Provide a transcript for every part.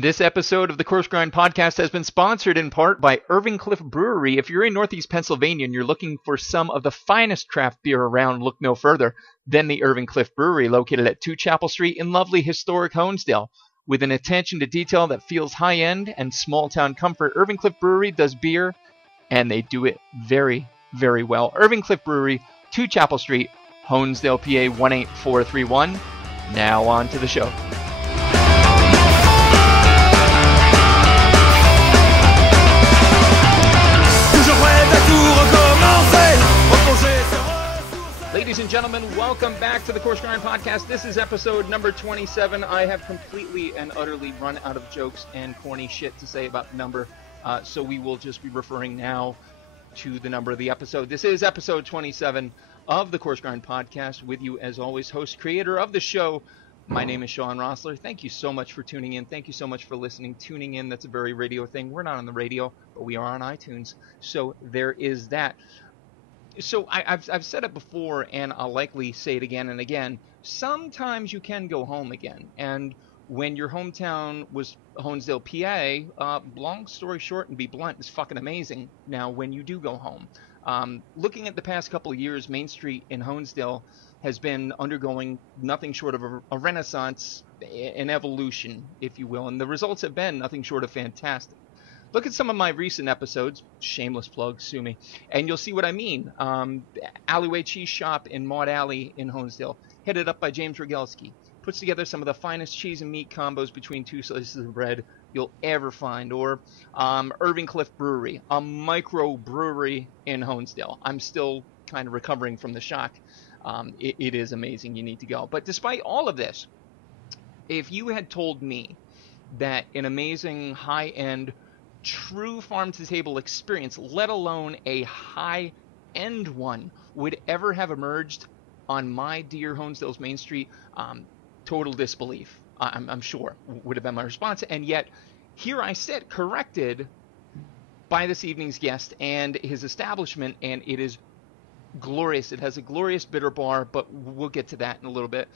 This episode of the Coarse podcast has been sponsored in part by Irving Cliff Brewery. If you're in Northeast Pennsylvania and you're looking for some of the finest craft beer around, look no further than the Irving Cliff Brewery, located at 2 Chapel Street in lovely historic Honesdale. With an attention to detail that feels high-end and small-town comfort, Irving Cliff Brewery does beer, and they do it very, very well. Irving Cliff Brewery, 2 Chapel Street, Honesdale, PA 18431. Now on to the show. Ladies and gentlemen, welcome back to the Coarse podcast. This is episode number 27. I have completely and utterly run out of jokes and corny shit to say about the number, so we will just be referring now to the number of the episode. This is episode 27 of the Coarse podcast. With you, as always, host, creator of the show. My name is Sean Rossler. Thank you so much for tuning in. Thank you so much for listening. Tuning in, that's a very radio thing. We're not on the radio, but we are on iTunes. So there is that. So I've said it before, and I'll likely say it again and again. Sometimes you can go home again. And when your hometown was Honesdale, PA, long story short and be blunt, is fucking amazing now when you do go home. Looking at the past couple of years, Main Street in Honesdale has been undergoing nothing short of a renaissance, an evolution, if you will. And the results have been nothing short of fantastic. Look at some of my recent episodes, shameless plug, sue me, and you'll see what I mean. Alleyway Cheese Shop in Maud Alley in Honesdale, headed up by James Rogelski, puts together some of the finest cheese and meat combos between two slices of bread you'll ever find. Or Irving Cliff Brewery, a micro brewery in Honesdale. I'm still kind of recovering from the shock. It is amazing. You need to go. But despite all of this, if you had told me that an amazing high-end true farm-to-table experience, let alone a high-end one, would ever have emerged on my dear Honesdale's Main Street, total disbelief, I'm sure, would have been my response. And yet, here I sit, corrected by this evening's guest and his establishment, and it is glorious. It has a glorious bitter bar, but we'll get to that in a little bit.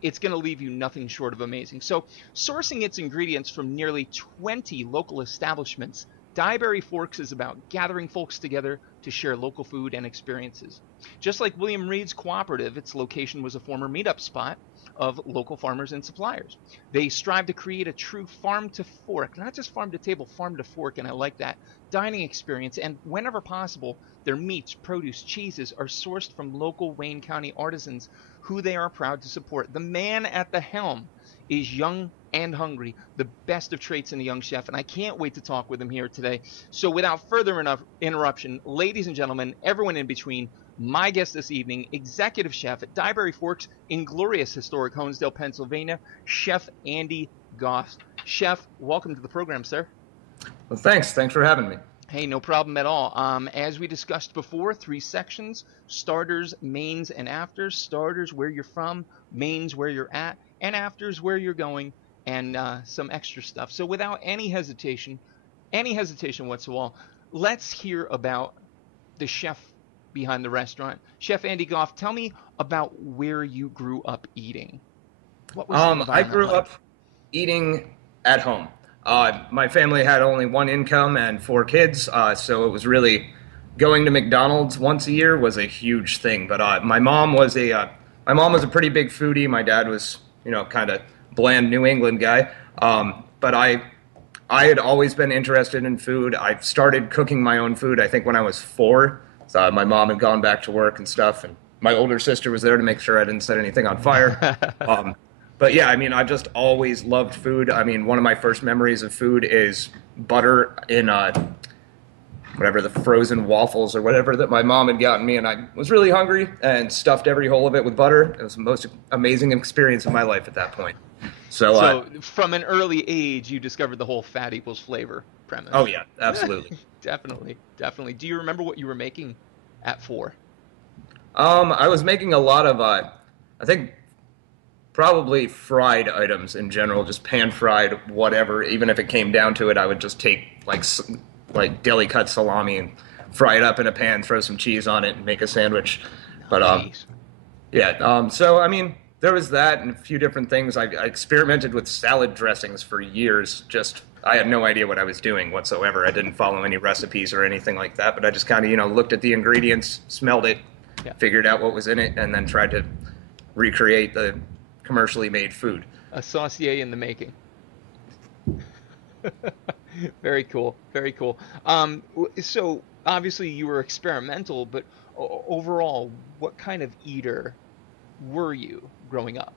It's going to leave you nothing short of amazing. So, sourcing its ingredients from nearly 20 local establishments, Dyberry Forks is about gathering folks together to share local food and experiences. Just like William Reed's Cooperative, its location was a former meetup spot of local farmers and suppliers. They strive to create a true farm-to-fork, not just farm-to-table, farm-to-fork, and I like that, dining experience. And whenever possible, their meats, produce, cheeses are sourced from local Wayne County artisans who they are proud to support. The man at the helm is young and hungry, the best of traits in a young chef, and I can't wait to talk with him here today. So without further interruption, ladies and gentlemen, everyone in between, my guest this evening, Executive Chef at Dyberry Forks in glorious historic Honesdale, Pennsylvania, Chef Andy Goff. Chef, welcome to the program, sir. Well, thanks for having me. Hey, no problem at all. As we discussed before, 3 sections: starters, mains, and afters. Starters, where you're from; mains, where you're at; and afters, where you're going, and some extra stuff. So without any hesitation whatsoever, let's hear about the chef behind the restaurant. Chef Andy Goff, tell me about where you grew up eating. What was I grew up eating at home. My family had only one income and 4 kids, so it was really going to McDonald's once a year was a huge thing. But my mom was a pretty big foodie. My dad was, kind of bland New England guy. But I had always been interested in food. I started cooking my own food, I think, when I was 4. So my mom had gone back to work and stuff, and my older sister was there to make sure I didn't set anything on fire. But yeah, I just always loved food. One of my first memories of food is butter in whatever, the frozen waffles or whatever that my mom had gotten me, and I was really hungry and stuffed every hole of it with butter. It was the most amazing experience of my life at that point. So from an early age, you discovered the whole fat equals flavor premise. Oh yeah, absolutely. Definitely. Do you remember what you were making at 4? I was making a lot of, I think, probably fried items in general, just pan-fried, whatever. Even if it came down to it, I would just take, like deli-cut salami and fry it up in a pan, throw some cheese on it, and make a sandwich. Nice. But, so, there was that and a few different things. I experimented with salad dressings for years. Just I had no idea what I was doing whatsoever. I didn't follow any recipes or anything like that, but I just kind of, looked at the ingredients, smelled it, Yeah. figured out what was in it, and then tried to recreate the commercially made food. A saucier in the making. Very cool. Very cool. So obviously you were experimental, but overall, what kind of eater were you growing up?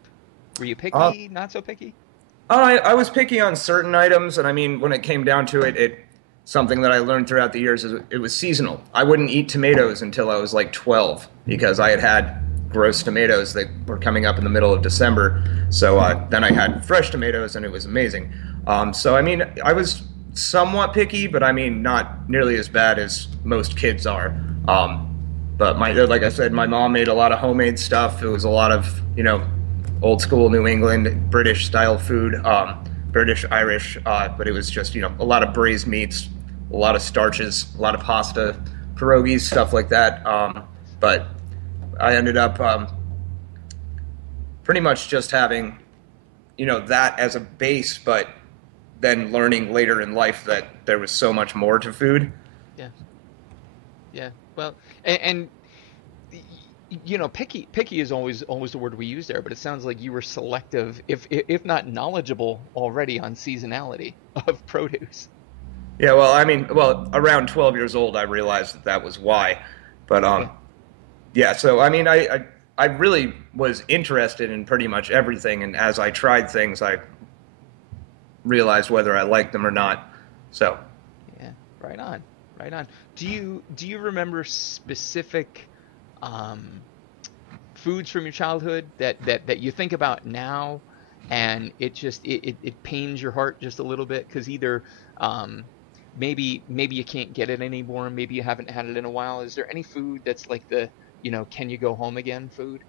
Were you Uh, picky? Not so picky? I was picky on certain items, and I mean, when it came down to it, something that I learned throughout the years is it was seasonal. I wouldn't eat tomatoes until I was like 12 because I had gross tomatoes that were coming up in the middle of December. So then I had fresh tomatoes, and it was amazing. So I mean, I was somewhat picky, but I mean, not nearly as bad as most kids are. But like I said, my mom made a lot of homemade stuff. It was a lot of, old school New England, British style food, British, Irish, but it was just, a lot of braised meats, a lot of starches, a lot of pasta, pierogies, stuff like that. But I ended up pretty much just having, that as a base, but then learning later in life that there was so much more to food. Yeah. Yeah. Well, and picky is always the word we use there, but it sounds like you were selective, if not knowledgeable already on seasonality of produce. Yeah, well, I mean, around 12 years old, I realized that was why. But Okay. yeah. So I mean, I really was interested in pretty much everything, and as I tried things, I realized whether I liked them or not. So Yeah. Right on. Right on. Do you remember specific um, foods from your childhood that you think about now, and it pains your heart just a little bit because either um, maybe you can't get it anymore, maybe you haven't had it in a while. Is there any food that's like the can you go home again food?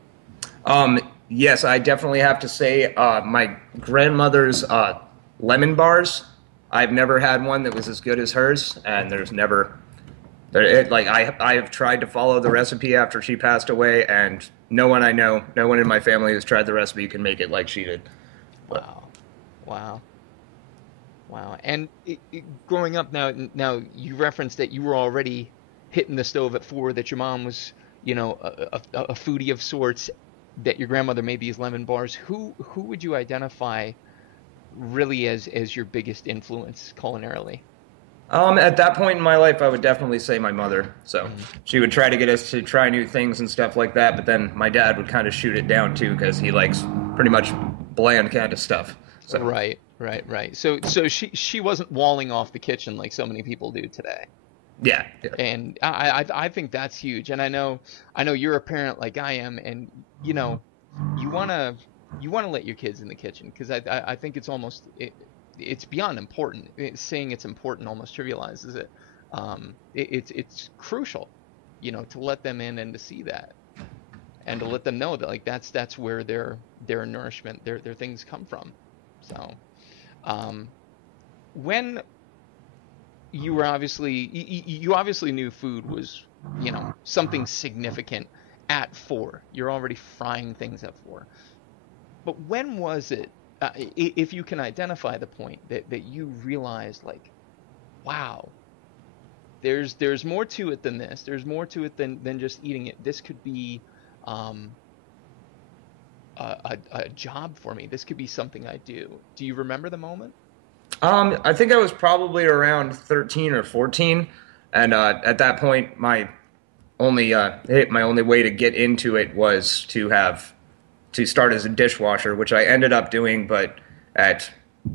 um, yes, I definitely have to say my grandmother's lemon bars. I've never had one that was as good as hers, and there's never. Like I have tried to follow the recipe after she passed away, and no one I know, no one in my family has tried the recipe can make it like she did. But Wow, wow, wow. And growing up now you referenced that you were already hitting the stove at 4, that your mom was a foodie of sorts, that your grandmother made these lemon bars. Who would you identify really as your biggest influence culinarily? at that point in my life, I would definitely say my mother. So Mm. she would try to get us to try new things and stuff like that. But then my dad would kind of shoot it down too because he likes pretty much bland kind of stuff. So Right, right, right. So she wasn't walling off the kitchen like so many people do today. yeah, yeah. And I think that's huge. And I know you're a parent like I am, and you know you wanna you wanna let your kids in the kitchen because I think it's beyond important. Saying it's important almost trivializes it. It's crucial, to let them in and to see that, and to let them know that like that's where their nourishment, their things come from. So um, when you were obviously you obviously knew food was something significant at 4. You're already frying things at 4. But when was it, if you can identify the point that you realized, like, wow, there's more to it than this. There's more to it than just eating it. This could be um, a job for me. This could be something I do. Do you remember the moment? I think I was probably around 13 or 14, and at that point, my only way to get into it was to start as a dishwasher, which I ended up doing. But at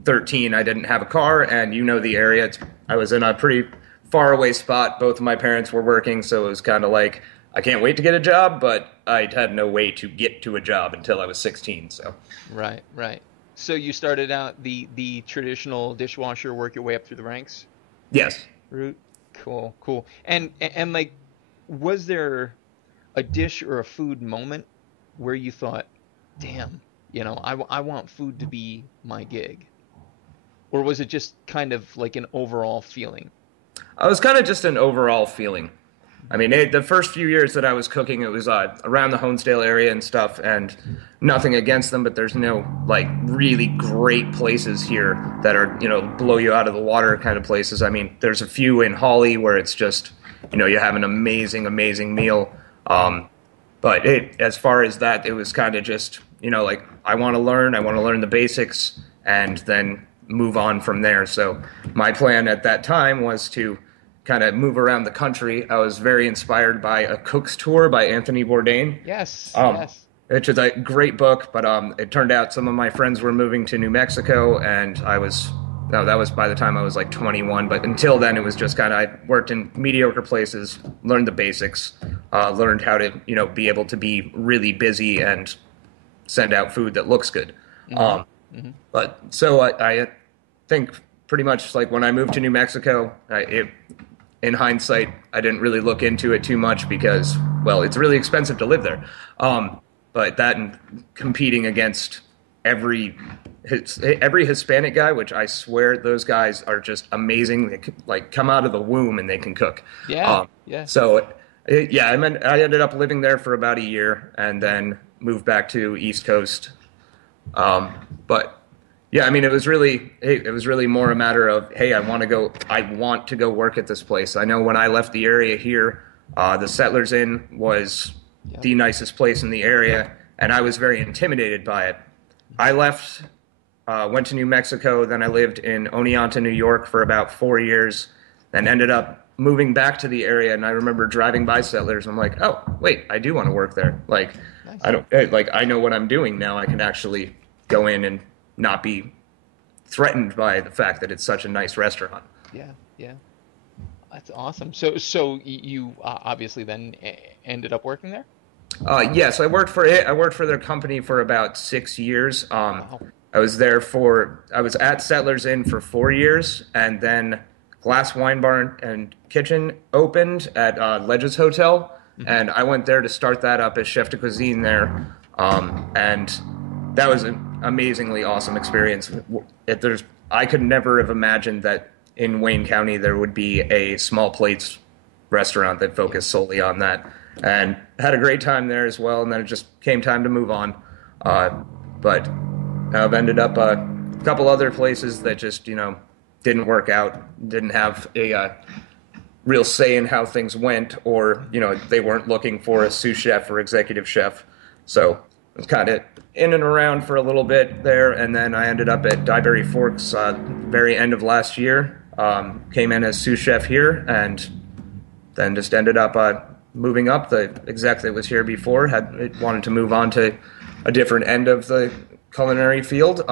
13, I didn't have a car, and the area. I was in a pretty far away spot. Both of my parents were working, so it was kind of like I can't wait to get a job, but I had no way to get to a job until I was 16. So Right, right. So you started out the traditional dishwasher, work your way up through the ranks yes. route. Cool, cool. And like, was there a dish or a food moment where you thought, damn, I want food to be my gig? Or was it just kind of like an overall feeling? I was kind of just an overall feeling. I mean, the first few years that I was cooking, it was around the Honesdale area and stuff, and nothing against them, but there's no like really great places here that are, blow you out of the water kind of places. I mean, there's a few in Hawley where it's just, you have an amazing, amazing meal. But as far as that, it was kind of just, like I want to learn the basics, and then move on from there. So my plan at that time was to kind of move around the country. I was very inspired by A Cook's Tour by Anthony Bourdain. Yes, Um, yes. which is a great book, but it turned out some of my friends were moving to New Mexico, and no, that was by the time I was like 21. But until then, it was just kind of, I worked in mediocre places, learned the basics, learned how to, be able to be really busy and send out food that looks good. But so I think pretty much like when I moved to New Mexico, in hindsight, I didn't really look into it too much because, well, it's really expensive to live there. But that and competing against every Hispanic guy, which I swear those guys are just amazing. They like come out of the womb and they can cook. Yeah, yeah. So, yeah, I ended up living there for about a year and then moved back to East Coast. But yeah, I mean, it was really more a matter of, hey, I want to go work at this place. I know when I left the area here, the Settlers Inn was the nicest place in the area, and I was very intimidated by it. I left, went to New Mexico, then I lived in Oneonta, New York for about 4 years, then ended up moving back to the area, and I remember driving by Settlers, and I'm like, oh, wait, I do want to work there. Like, nice. I know what I'm doing now. I can actually go in and not be threatened by the fact that it's such a nice restaurant. Yeah, yeah. That's awesome. So you obviously then ended up working there? Yes, I worked for it. I worked for their company for about 6 years. Wow. I was at Settlers Inn for 4 years, and then Glass Wine Bar and Kitchen opened at Ledges Hotel, and I went there to start that up as chef de cuisine there. And that was an amazingly awesome experience. I could never have imagined that in Wayne County there would be a small plates restaurant that focused solely on that, and had a great time there as well. And then it just came time to move on. But I've ended up a couple other places that just didn't work out, didn't have a real say in how things went, or they weren't looking for a sous chef or executive chef. So I was kind of in and around for a little bit there, and then I ended up at Dyberry Forks very end of last year. Came in as sous chef here, and then just ended up moving up. The exec that was here before wanted to move on to a different end of the culinary field,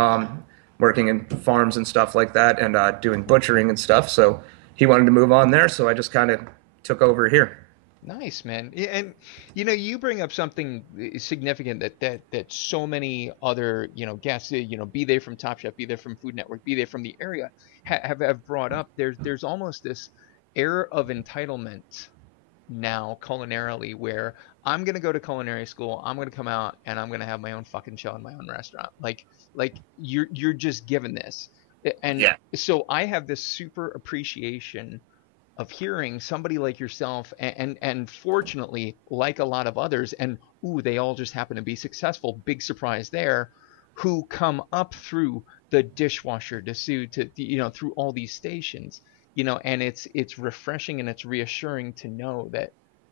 working in farms and stuff like that, and doing butchering and stuff. So he wanted to move on there, so I just kind of took over here. Nice, man. And you bring up something significant that so many other guests, be they from Top Chef, be they from Food Network, be they from the area, have brought up. There's almost this air of entitlement now culinarily, where I'm gonna go to culinary school, I'm gonna come out, and I'm gonna have my own fucking show in my own restaurant. Like you're just given this, and so I have this super appreciation of hearing somebody like yourself, and fortunately, like a lot of others, and they all just happen to be successful. Big surprise there, who come up through the dishwasher to through all these stations, and it's refreshing and it's reassuring to know that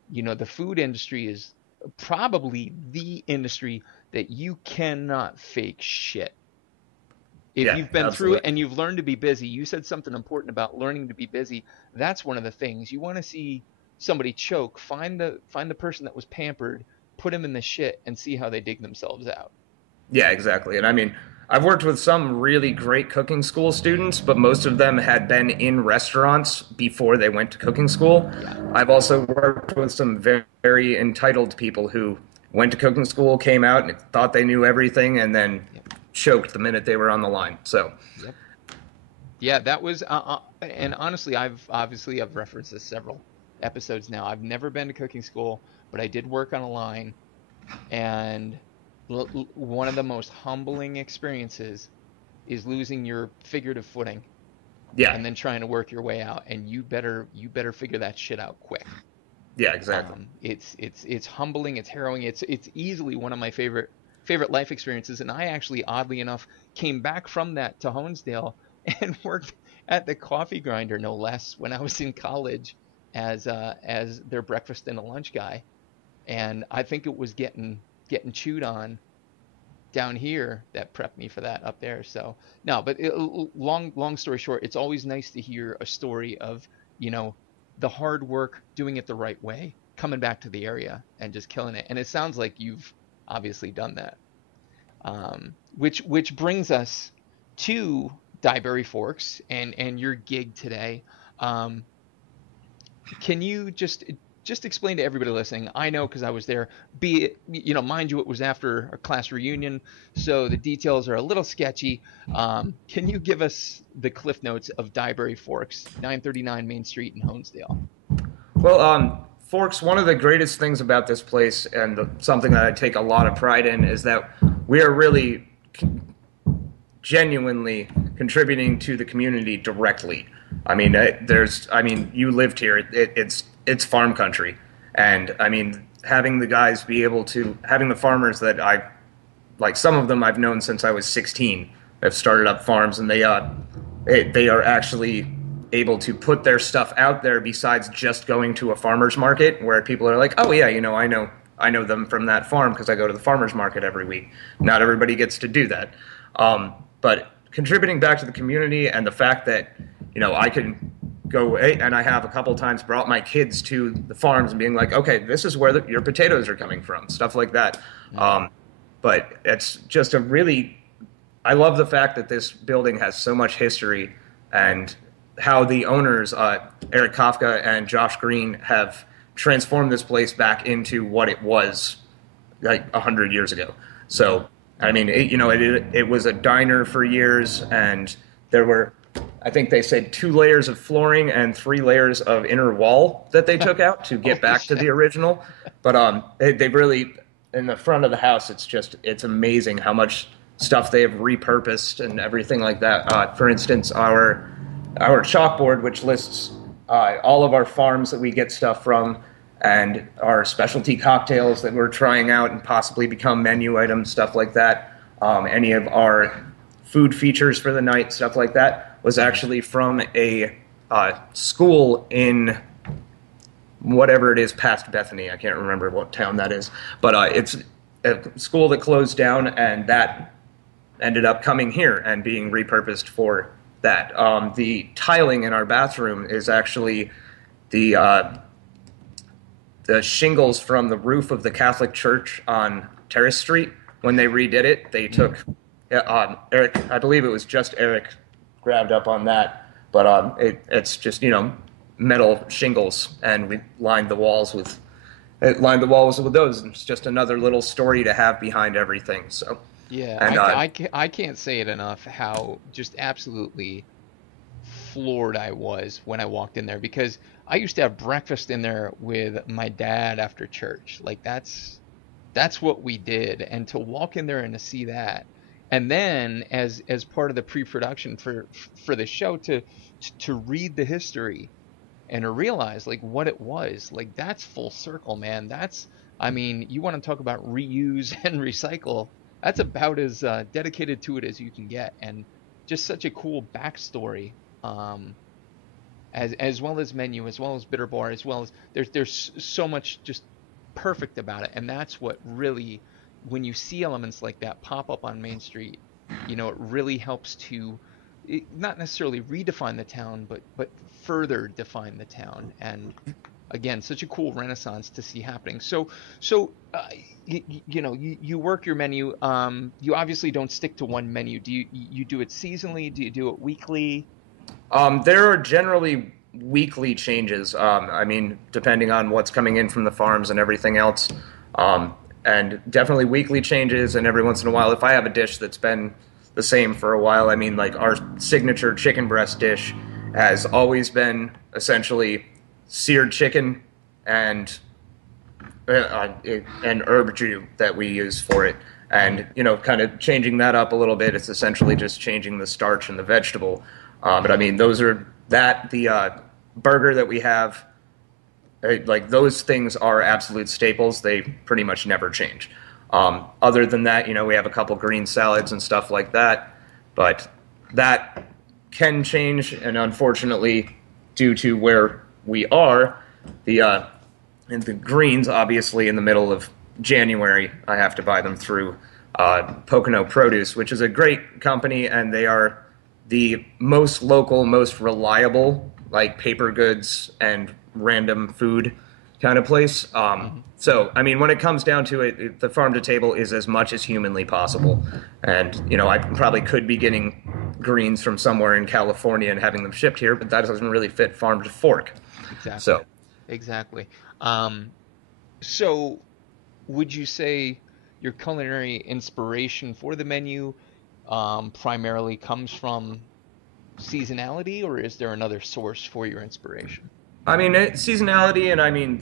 the food industry is probably the industry that you cannot fake shit. If you've been through it and you've learned to be busy. You said something important about learning to be busy. That's one of the things. You want to see somebody choke, find the person that was pampered, put them in the shit, and see how they dig themselves out. Yeah, exactly. And I mean, I've worked with some really great cooking school students, but most of them had been in restaurants before they went to cooking school. Yeah. I've also worked with some very, very entitled people who went to cooking school, came out, and thought they knew everything, and then choked the minute they were on the line. So yeah, that was and honestly, I've referenced this several episodes now. I've never been to cooking school, but I did work on a line, and one of the most humbling experiences is losing your figurative footing, and then trying to work your way out, and you better figure that shit out quick. Yeah, exactly. It's humbling, it's harrowing, it's easily one of my favorite life experiences. And I actually, oddly enough, came back from that to Honesdale and worked at the coffee grinder, no less, when I was in college as their breakfast and a lunch guy. And I think it was getting chewed on down here that prepped me for that up there. So no, but long story short, it's always nice to hear a story of, you know, the hard work, doing it the right way, coming back to the area and just killing it. And it sounds like you've obviously done that. Which brings us to Dyberry Forks and your gig today. Um, can you just explain to everybody listening? I know because I was there. Be it, you know, mind you, it was after a class reunion, so the details are a little sketchy. Can you give us the cliff notes of Dyberry Forks, 939 Main Street in Honesdale? Well, Forks, one of the greatest things about this place, and something that I take a lot of pride in, is that we are really genuinely contributing to the community directly. I mean, you lived here. It's farm country, and I mean, having the guys be able to, having the farmers that some of them I've known since I was 16, have started up farms, and they are actually able to put their stuff out there besides just going to a farmer's market where people are like, oh yeah, you know, I know them from that farm because I go to the farmer's market every week. Not everybody gets to do that. But contributing back to the community, and the fact that, you know, I can go, and I have a couple times brought my kids to the farms and being like, okay, this is where your potatoes are coming from, stuff like that. But it's just I love the fact that this building has so much history, and how the owners, Eric Kafka and Josh Green, have transformed this place back into what it was like 100 years ago. So, I mean, it was a diner for years, and there were, I think they said 2 layers of flooring and 3 layers of inner wall that they took out to get back to the original. But they really, in the front of the house, it's amazing how much stuff they have repurposed and everything like that. For instance, our chalkboard, which lists all of our farms that we get stuff from, and our specialty cocktails that we're trying out and possibly become menu items, stuff like that. Any of our food features for the night, stuff like that, was actually from a school in whatever it is past Bethany. I can't remember what town that is. But it's a school that closed down, and that ended up coming here and being repurposed for that. The tiling in our bathroom is actually the shingles from the roof of the Catholic Church on Terrace Street. When they redid it, they took Eric, I believe it was just Eric, grabbed up on that, but it's just, you know, metal shingles, and we lined the walls with those. It's just another little story to have behind everything. So Yeah, and I can't say it enough how just absolutely floored I was when I walked in there, because I used to have breakfast in there with my dad after church. Like that's what we did, and to walk in there and to see that, and then as part of the pre-production for the show, to read the history and to realize like what it was, like that's full circle, man. That's, I mean, you want to talk about reuse and recycle, that's about as dedicated to it as you can get, and just such a cool backstory, as well as menu, as well as bitter bar, as well as there's so much just perfect about it. And that's what really, when you see elements like that pop up on Main Street, you know, it really helps to not necessarily redefine the town, but further define the town. And again, such a cool renaissance to see happening. So you know, you work your menu. You obviously don't stick to one menu. Do you do it seasonally? Do you do it weekly? there are generally weekly changes. I mean, depending on what's coming in from the farms and everything else. And definitely weekly changes. And every once in a while, if I have a dish that's been the same for a while, I mean, like our signature chicken breast dish has always been essentially seared chicken and an herb jus that we use for it. And, you know, kind of changing that up a little bit, it's essentially just changing the starch and the vegetable. But I mean, the burger that we have Like those things are absolute staples. They pretty much never change. Other than that, we have a couple green salads and stuff like that, but that can change. And unfortunately, due to where we are, and the greens, obviously, in the middle of January, I have to buy them through Pocono Produce, which is a great company, and they are the most local, most reliable, like paper goods and random food kind of place. So, I mean, when it comes down to it, the farm to table is as much as humanly possible. And, I probably could be getting greens from somewhere in California and having them shipped here, but that doesn't really fit farm to fork. Exactly. So, Exactly. So would you say your culinary inspiration for the menu primarily comes from seasonality, or is there another source for your inspiration? I mean, seasonality, and I mean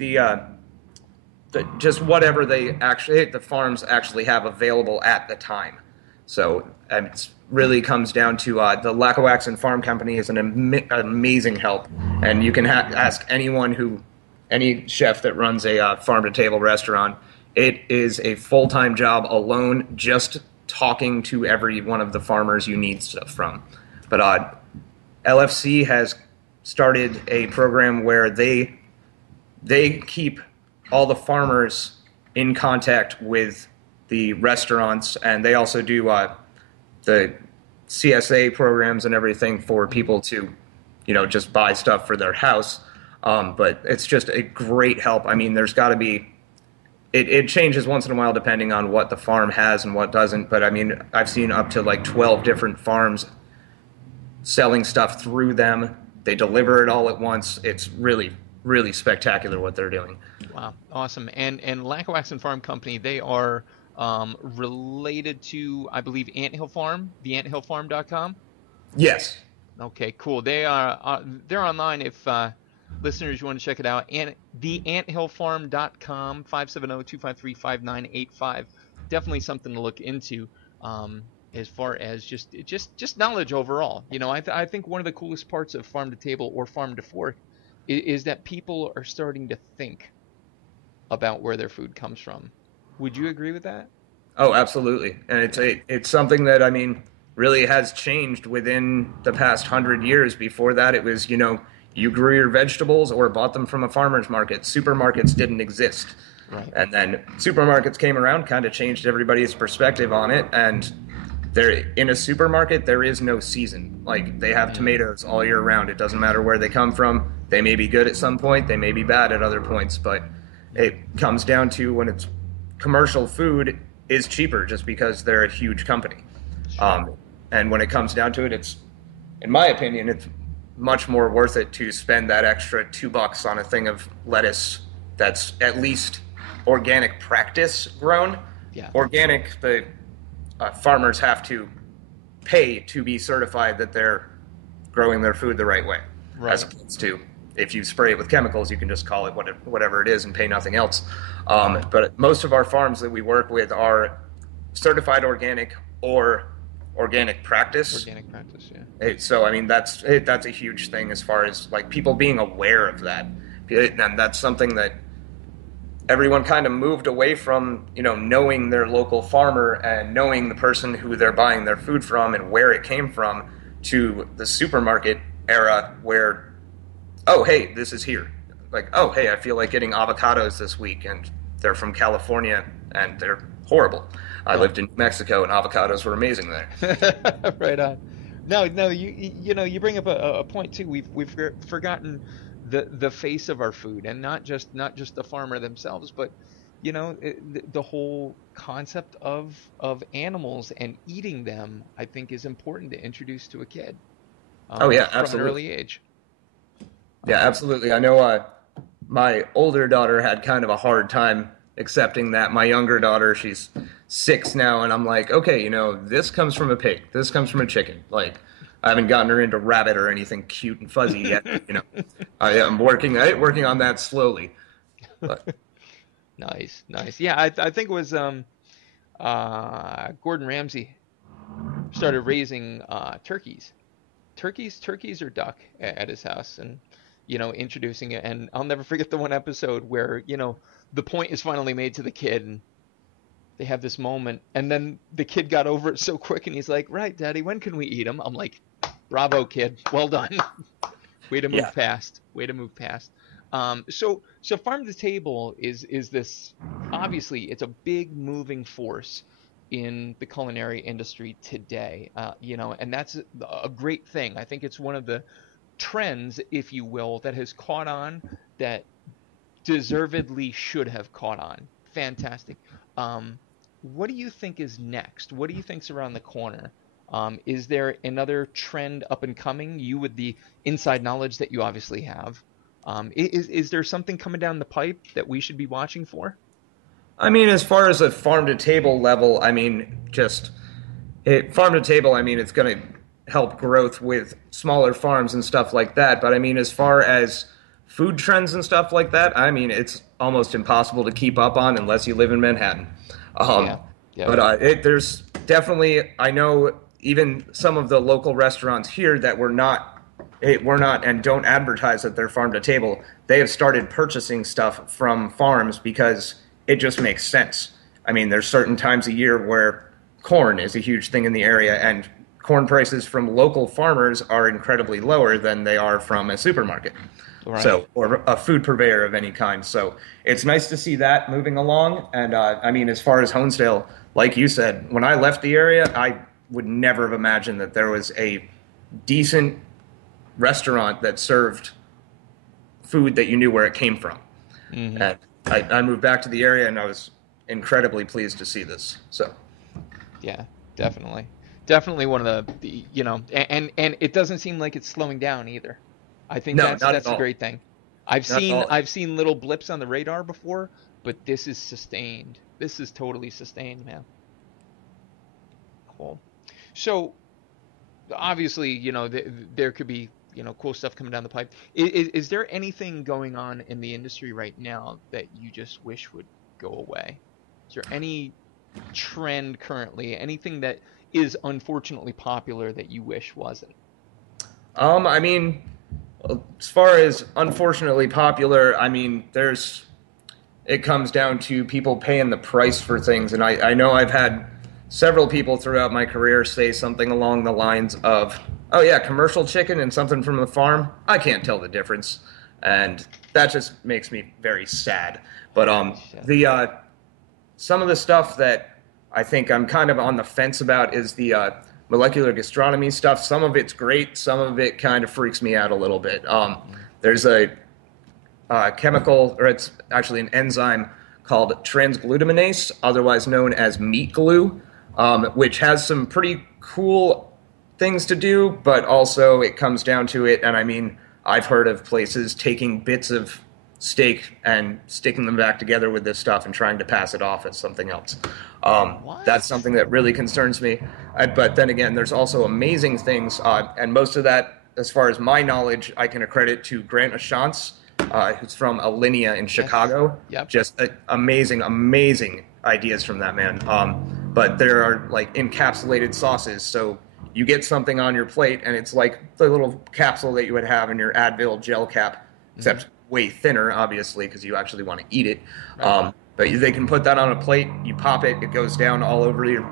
just whatever the farms actually have available at the time. So it really comes down to the Lackawaxen Farm Company is an amazing help, and you can ask any chef that runs a farm to table restaurant. It is a full-time job alone, just talking to every one of the farmers you need stuff from. But LFC has started a program where they keep all the farmers in contact with the restaurants, and they also do the CSA programs and everything for people to, just buy stuff for their house. But it's just a great help. I mean, there's got to be. It changes once in a while depending on what the farm has and what doesn't. But I mean, I've seen up to like 12 different farms selling stuff through them. They deliver it all at once. It's really, really spectacular what they're doing. Wow, awesome. And Lackawaxen Farm Company, they are related to, I believe, Anthill Farm, theanthillfarm.com. Yes. Okay, cool. They're online if listeners you want to check it out. And theanthillfarm.com, 570-253-5985. Definitely something to look into. As far as just knowledge overall. I think one of the coolest parts of farm to table or farm to fork is that people are starting to think about where their food comes from. Would you agree with that? Oh, absolutely. And it's something that, I mean, really has changed within the past 100 years. Before that, it was, you grew your vegetables or bought them from a farmer's market. Supermarkets didn't exist. Right. And then supermarkets came around, kind of changed everybody's perspective on it. And in a supermarket, there is no season. Like, they have tomatoes all year round. It doesn't matter where they come from. They may be good at some point. They may be bad at other points. But it comes down to when it's commercial food is cheaper just because they're a huge company. And when it comes down to it, it's, in my opinion, it's much more worth it to spend that extra $2 on a thing of lettuce that's at least organic practice grown. Yeah. Organic, the farmers have to pay to be certified that they're growing their food the right way. Right. As opposed to, if you spray it with chemicals, you can just call it whatever it is and pay nothing else. But most of our farms that we work with are certified organic or organic practice. Organic practice, yeah. So I mean, that's a huge thing as far as like people being aware of that, and that's something that everyone kind of moved away from, knowing their local farmer and knowing the person who they're buying their food from and where it came from, to the supermarket era where, oh, hey, this is here. Like, oh, hey, I feel like getting avocados this week, and they're from California and they're horrible. I lived in Mexico and avocados were amazing there. Right on. No, you bring up a point too. We've forgotten the face of our food, and not just the farmer themselves, but the whole concept of animals and eating them, I think, is important to introduce to a kid. Oh yeah, from absolutely. an early age. Yeah, absolutely. I know my older daughter had kind of a hard time accepting that. My younger daughter, she's 6 now, and I'm like, okay, this comes from a pig. This comes from a chicken. Like, I haven't gotten her into rabbit or anything cute and fuzzy yet. I'm working on that slowly. But. Nice. Yeah, I think it was Gordon Ramsay started raising turkeys or duck at his house, and introducing it. And I'll never forget the one episode where, the point is finally made to the kid and they have this moment. And then the kid got over it so quick and he's like, right, Daddy, when can we eat them? I'm like, bravo, kid. Well done. Way to move past. Way to move past. So farm to table is this, obviously it's a big moving force in the culinary industry today, and that's a great thing. I think it's one of the trends, if you will, that has caught on, that deservedly should have caught on. Fantastic. What do you think is next? What do you think's around the corner? Is there another trend up and coming? You with the inside knowledge that you obviously have. Is there something coming down the pipe that we should be watching for? I mean, as far as a farm to table level, I mean, farm to table, I mean, it's going to help growth with smaller farms and stuff like that. But I mean, as far as food trends and stuff like that, I mean, it's almost impossible to keep up on unless you live in Manhattan. Yeah. But there's definitely, I know even some of the local restaurants here that were not and don't advertise that they're farm to table, they have started purchasing stuff from farms because it just makes sense. I mean, there's certain times a year where corn is a huge thing in the area, and corn prices from local farmers are incredibly lower than they are from a supermarket. Right. So, or a food purveyor of any kind. So it's nice to see that moving along. And I mean, as far as Honesdale, like you said, when I left the area, I would never have imagined that there was a decent restaurant that served food that you knew where it came from. Mm-hmm. And I moved back to the area, and I was incredibly pleased to see this. So, yeah, definitely one of the and it doesn't seem like it's slowing down either. I think that's a great thing. I've seen little blips on the radar before, but this is sustained. This is totally sustained, man. Cool. So, obviously, there could be cool stuff coming down the pipe. Is there anything going on in the industry right now that you just wish would go away? Is there any trend currently, anything that is unfortunately popular that you wish wasn't? I mean, as far as unfortunately popular, I mean, it comes down to people paying the price for things. And I know I've had several people throughout my career say something along the lines of, oh yeah, commercial chicken and something from the farm, I can't tell the difference. And that just makes me very sad. But some of the stuff that I think I'm kind of on the fence about is the molecular gastronomy stuff. Some of it's great. Some of it kind of freaks me out a little bit. There's a chemical, or it's actually an enzyme called transglutaminase, otherwise known as meat glue, which has some pretty cool things to do, but also it comes down to it. And I mean, I've heard of places taking bits of steak and sticking them back together with this stuff and trying to pass it off as something else. That's something that really concerns me. But then again, there's also amazing things, and most of that, as far as my knowledge, I can accredit to Grant Ashantz, who's from Alinea in Chicago. Yep. Just amazing ideas from that man. But there are like encapsulated sauces, so you get something on your plate, and it's like the little capsule that you would have in your Advil gel cap, except way thinner, obviously, because you actually want to eat it. Right. But they can put that on a plate, you pop it, it goes down all over your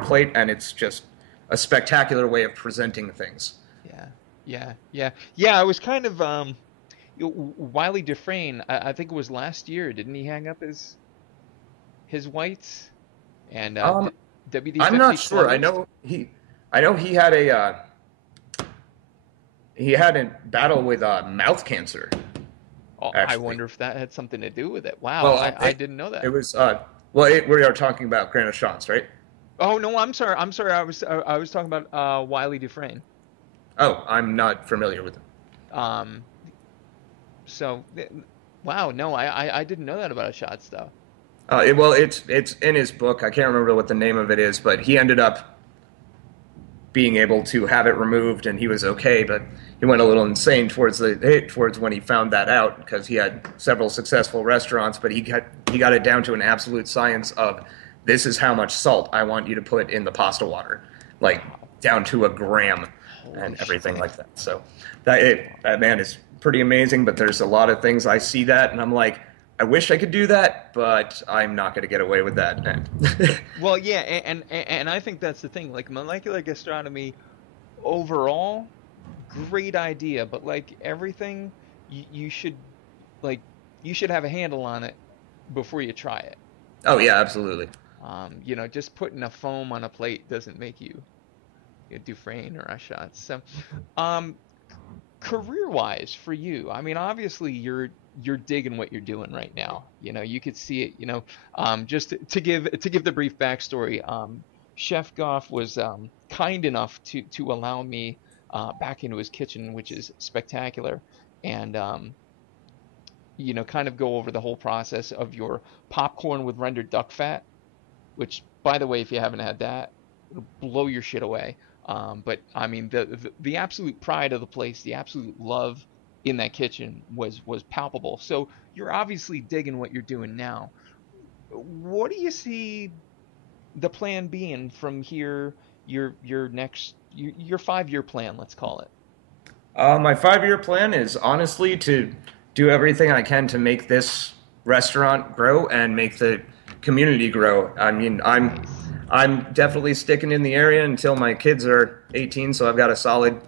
plate, and it's just a spectacular way of presenting things. Yeah. I was kind of Wiley Dufresne. I think it was last year. Didn't he hang up his whites? And WD-50. I'm not sure. I know he had a battle with mouth cancer. Oh, I wonder if that had something to do with it. Wow, well, I didn't know that. It was we are talking about Grant Ashantz, right? Oh no, I'm sorry. I was talking about Wiley Dufresne. Oh, I'm not familiar with him. So, wow, no, I didn't know that about Ashantz though. It's in his book. I can't remember what the name of it is, but he ended up being able to have it removed, and he was okay. But he went a little insane towards when he found that out, because he had several successful restaurants, but he got it down to an absolute science of, this is how much salt I want you to put in the pasta water. Like, down to a gram and everything like that. So that man is pretty amazing, but there's a lot of things I see that and I'm like, I wish I could do that, but I'm not going to get away with that. Well, yeah, and I think that's the thing. Like molecular gastronomy overall, great idea, but like everything, you should like you should have a handle on it before you try it. Oh yeah, absolutely. Just putting a foam on a plate doesn't make you a Dufresne or a shot. So, um, career-wise for you, I mean, obviously you're digging what you're doing right now. You could see it. Just to give the brief backstory, Chef Goff was kind enough to allow me back into his kitchen, which is spectacular, and kind of go over the whole process of your popcorn with rendered duck fat, which, by the way, if you haven't had that, it'll blow your shit away. But I mean, the absolute pride of the place, the absolute love in that kitchen was palpable. So you're obviously digging what you're doing now. What do you see the plan being from here? Your next your 5-year plan, let's call it. My 5-year plan is honestly to do everything I can to make this restaurant grow and make the community grow. I mean, Nice. I'm definitely sticking in the area until my kids are 18, so I've got a solid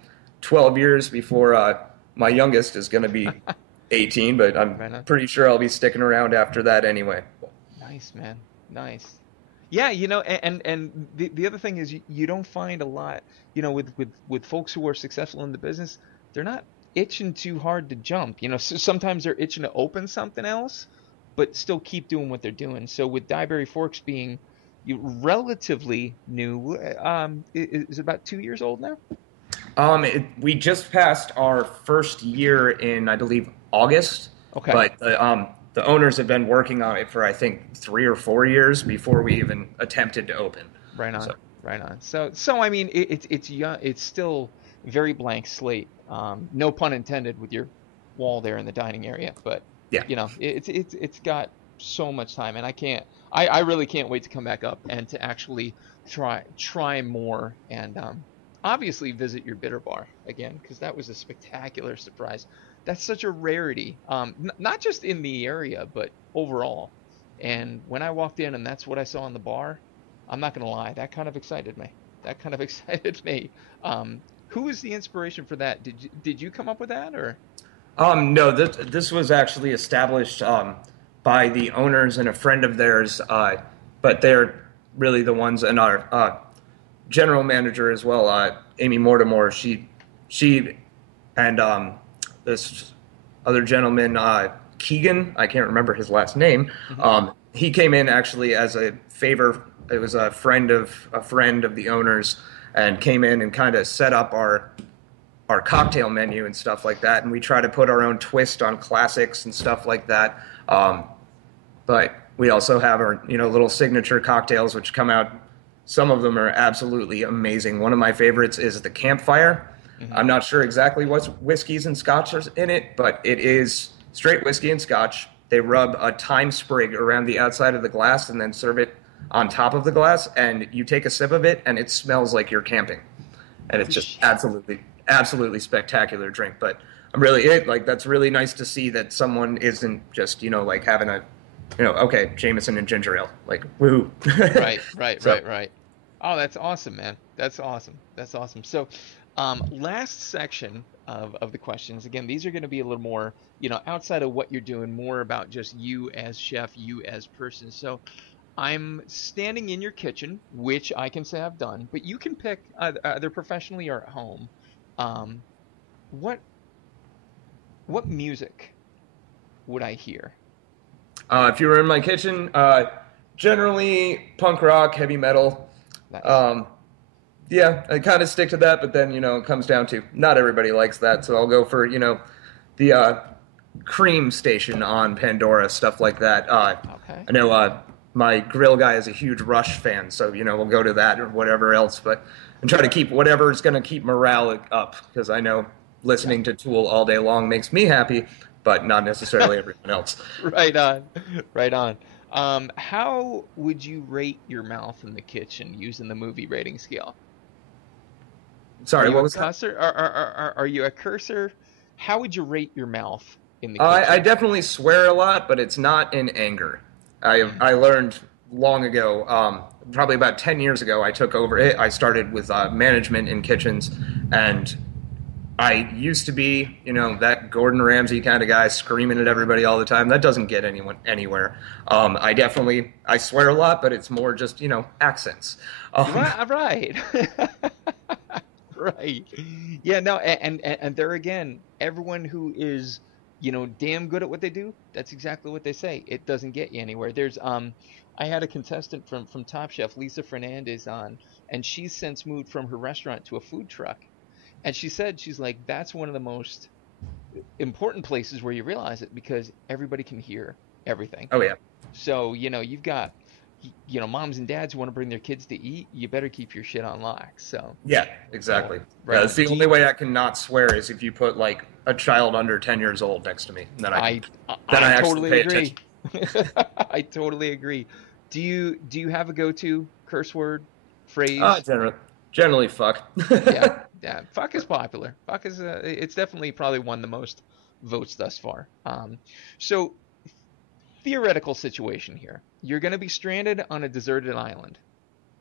12 years before my youngest is going to be 18, but I'm Right on. pretty sure I'll be sticking around after that anyway. Nice, man. Nice. Yeah, and the other thing is you don't find a lot, with folks who are successful in the business, they're not itching too hard to jump. So sometimes they're itching to open something else, but still keep doing what they're doing. So with Dyberry Forks being relatively new, is it about 2 years old now? We just passed our first year in, I believe, August, Okay. but the owners have been working on it for, I think, 3 or 4 years before we even attempted to open. Right on, So, right on. So I mean, it's young, it's still very blank slate. No pun intended with your wall there in the dining area, but yeah. it's got so much time, and I really can't wait to come back up and to actually try more, and obviously visit your bitter bar again, because that was a spectacular surprise. That's such a rarity, not just in the area, but overall. And when I walked in and that's what I saw in the bar, I'm not gonna lie, that kind of excited me. That kind of excited me. Who was the inspiration for that? Did you come up with that, or? No, this was actually established by the owners and a friend of theirs, but they're really the ones, and our general manager as well, Amy Mortimer. She and this other gentleman, Keegan, I can't remember his last name. Mhm. He came in actually as a favor. It was a friend of the owners, and came in and kind of set up our cocktail menu and stuff like that. And we try to put our own twist on classics and stuff like that. But we also have our little signature cocktails which come out. Some of them are absolutely amazing. One of my favorites is the Campfire. Mhm. I'm not sure exactly what whiskeys and scotch are in it, but it is straight whiskey and scotch. They rub a thyme sprig around the outside of the glass and then serve it on top of the glass, and you take a sip of it and it smells like you're camping. And it's just absolutely spectacular drink. But I'm really that's really nice to see that someone isn't just like having a okay, Jameson and ginger ale, like woohoo. Right, right, So right, right. Oh, that's awesome, man. That's awesome. That's awesome. So, last section of the questions. Again, these are going to be a little more, outside of what you're doing, more about just you as chef, you as person. So, I'm standing in your kitchen, which I can say I've done, but you can pick either professionally or at home. Um, what what music would I hear? if you were in my kitchen, generally punk rock, heavy metal. Nice. Um, yeah, I kind of stick to that, but then it comes down to not everybody likes that, so I'll go for the Cream station on Pandora, stuff like that. Okay. I know my grill guy is a huge Rush fan, so we'll go to that or whatever else, but and try to keep whatever is going to keep morale up, because I know Yeah. listening to Tool all day long makes me happy, but not necessarily everyone else. Right on. Right on. How would you rate your mouth in the kitchen using the movie rating scale? Are Sorry, you what a was that? cusser? Are you a cursor? How would you rate your mouth in the I kitchen? definitely swear a lot, but it's not in anger. Mm. I learned long ago, probably about 10 years ago, I took over it. I started with management in kitchens, and I used to be, that Gordon Ramsay kind of guy screaming at everybody all the time. That doesn't get anyone anywhere. I swear a lot, but it's more just, accents. Um, Right, right. Right. Yeah, no, and there again, everyone who is, damn good at what they do, that's exactly what they say. It doesn't get you anywhere. I had a contestant from Top Chef, Lisa Fernandez, on, and she's since moved from her restaurant to a food truck. And she said, she's like, that's one of the most important places where you realize it because everybody can hear everything. oh, yeah. So, you've got, moms and dads who want to bring their kids to eat, you better keep your shit on lock. So, Yeah, so exactly. right It's on. the only way I can not swear is if you put like a child under 10 years old next to me. I Then I I actually totally pay attention. agree. I totally agree. Do you have a go-to curse word, Uh, phrase? generally, generally fuck. Yeah, yeah. Fuck is popular. Fuck is it's definitely probably won the most votes thus far. So theoretical situation here. You're going to be stranded on a deserted island,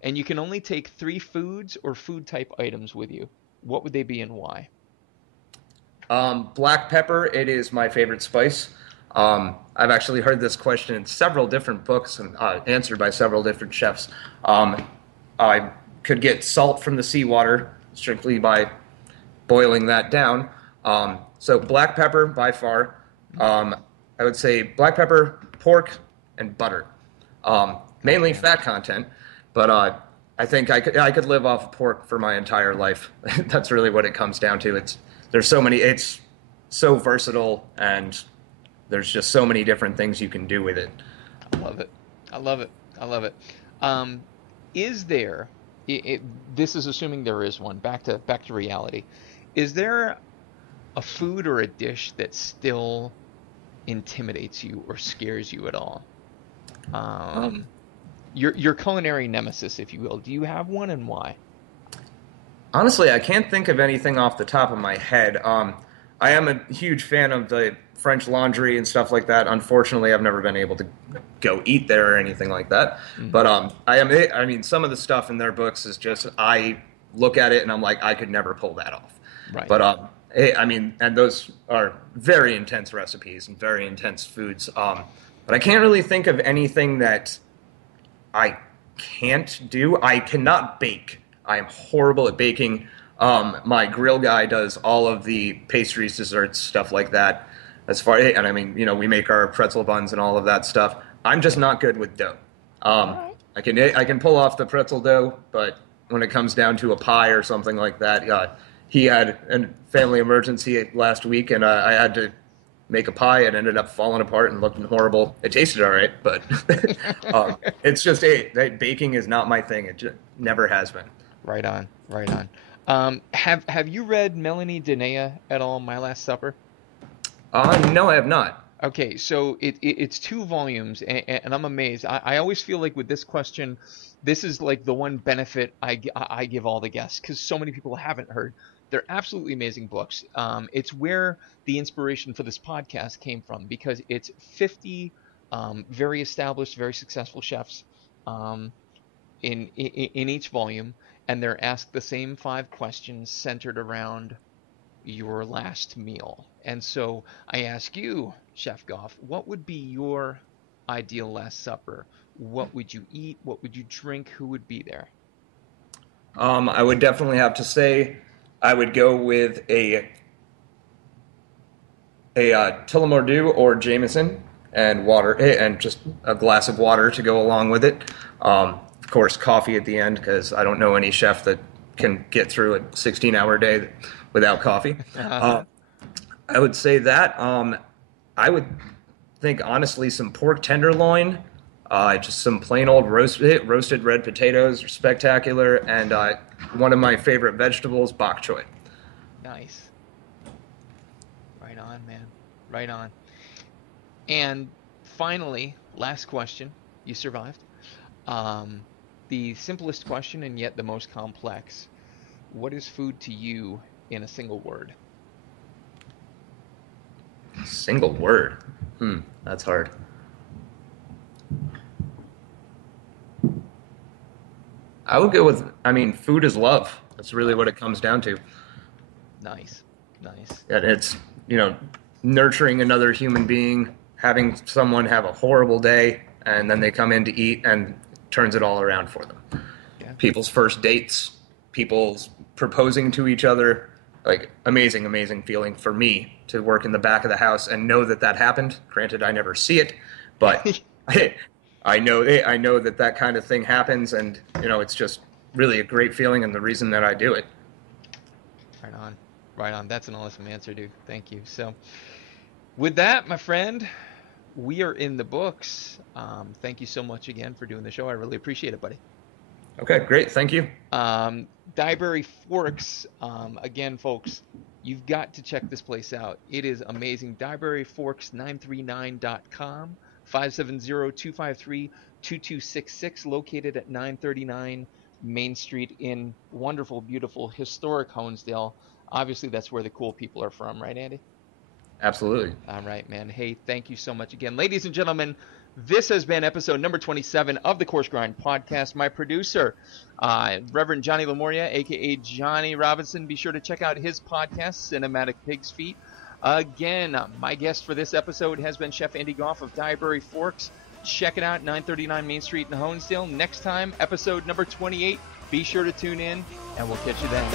and you can only take three foods or food type items with you. What would they be and why? Black pepper, it is my favorite spice. I've actually heard this question in several different books and answered by several different chefs. I could get salt from the seawater strictly by boiling that down. So black pepper by far. Um, I would say black pepper, pork, and butter. God Mainly damn. fat content, but I think I could live off of pork for my entire life. That's really what it comes down to. There's so many. It's so versatile, and there's just so many different things you can do with it. I love it. I love it. I love it. Um, is there? This is assuming there is one. Back to reality. Is there a food or a dish that still intimidates you or scares you at all? Um, Um, your culinary nemesis, if you will. Do you have one and why? Honestly, I can't think of anything off the top of my head. I am a huge fan of the French Laundry and stuff like that. Unfortunately, I've never been able to go eat there or anything like that. Hmm. But I am. I mean, some of the stuff in their books is just I look at it and I'm like, I could never pull that off. Right. But I mean, and those are very intense recipes and very intense foods. But I can't really think of anything that I can't do. I cannot bake. I am horrible at baking. My grill guy does all of the pastries, desserts, stuff like that. As far and I mean, we make our pretzel buns and all of that stuff. I'm just not good with dough. All Um, right. I can pull off the pretzel dough, but when it comes down to a pie or something like that, he had a family emergency last week, and I had to make a pie. It ended up falling apart and looking horrible. It tasted all right, but it's just baking is not my thing. It just never has been. Right on. Right on. Have you read Melanie Denea at all? My Last Supper. No, I have not. Okay, so it's two volumes, and I'm amazed. I always feel like with this question, this is like the one benefit I give all the guests because so many people haven't heard. They're absolutely amazing books. It's where the inspiration for this podcast came from because it's 50 very established, very successful chefs um, in each volume, and they're asked the same five questions centered around your last meal. And so I ask you, Chef Goff, what would be your ideal Last Supper? What would you eat? What would you drink? Who would be there? I would definitely have to say I would go with a Tullamore or Jameson and water and just a glass of water to go along with it. Of course, coffee at the end because I don't know any chef that can get through a 16-hour day without coffee. Uh, I would say that. I would think honestly some pork tenderloin, just some plain old roasted red potatoes are spectacular, and one of my favorite vegetables, bok choy. Nice. Right on, man. Right on. And finally, last question. You survived. Um, the simplest question and yet the most complex. what is food to you in a single word? Single word. That's hard. I would go with, food is love. That's really what it comes down to. Nice. And it's, nurturing another human being, having someone have a horrible day, and then they come in to eat and turns it all around for them. Yeah. People's first dates, people's proposing to each other, like amazing feeling for me to work in the back of the house and know that happened. Granted, I never see it, but I know that kind of thing happens, and it's just really a great feeling and the reason that I do it. Right on. That's an awesome answer, dude. Thank you. So with that, my friend, we are in the books. Thank you so much again for doing the show. I really appreciate it, buddy. Okay, great. Thank you. Dyberry Forks. Again, folks, you've got to check this place out. It is amazing. Dyberryforks939.com, 570-253-2266, located at 939 Main Street in wonderful, beautiful, historic Honesdale. Obviously, that's where the cool people are from, right, Andy? Absolutely. All right, man. Hey, thank you so much again. Ladies and gentlemen, this has been episode number 27 of the Coarse Grind podcast. My producer, Reverend Johnny Lamoria, a.k.a. Johnny Robinson. Be sure to check out his podcast, Cinematic Pig's Feet. Again, my guest for this episode has been Chef Andy Goff of Dyberry Forks. Check it out, 939 Main Street in Honesdale. Next time, episode number 28. Be sure to tune in, and we'll catch you then.